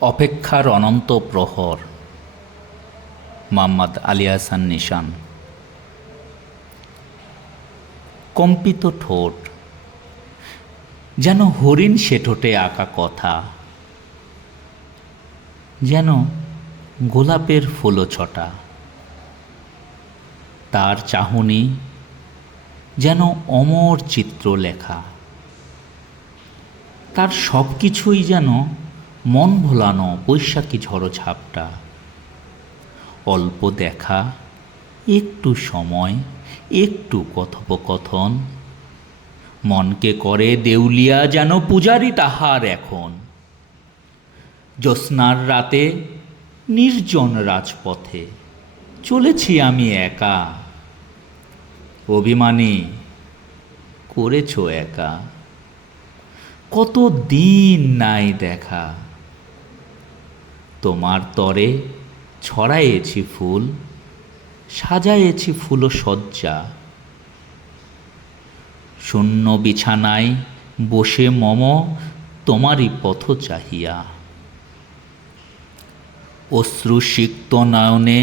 অপেক্ষার অনন্ত প্রহর। মোহাম্মদ আলী হাসান নিশান। কম্পিত ঠোঁট, যেন হরিণ সে ঠোঁটে আঁকা কথা, যেন গোলাপের ফুলছটা। তার চাহনি যেন অমর চিত্রলেখা। তার সব কিছুই যেন মন ভোলানো বৈশাখী ঝড়োঝাপটা। অল্প দেখা, একটু সময়, একটু কথোপকথন, মনকে করে দেউলিয়া যেন পূজারি তাহার এখন। জ্যোৎস্নার রাতে নির্জন রাজপথে চলেছি আমি একা। অভিমানী করেছ একা, কত দিন নাই দেখা। তোমার তরে ছড়াইয়েছি ফুল, সাজাইয়েছি ফুলশয্যা। শূন্য বিছানায় বসে মম তোমারই পথ চাহিয়া। অশ্রুসিক্ত নয়নে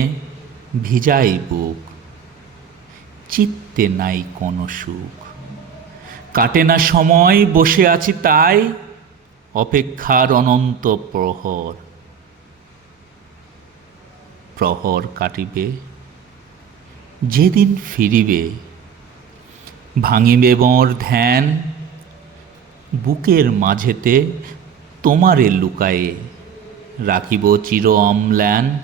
ভিজাই বুক, চিত্তে নাই কোনো সুখ। কাটে না সময়, বসে আছি তাই অপেক্ষার অনন্ত প্রহর। প্রহর কাটিবে, যেদিন ফিরিবে, ভাঙিবে মোর ধ্যান। বুকের মাঝেতে তোমারে লুকায়ে রাখিব চির অম্লান।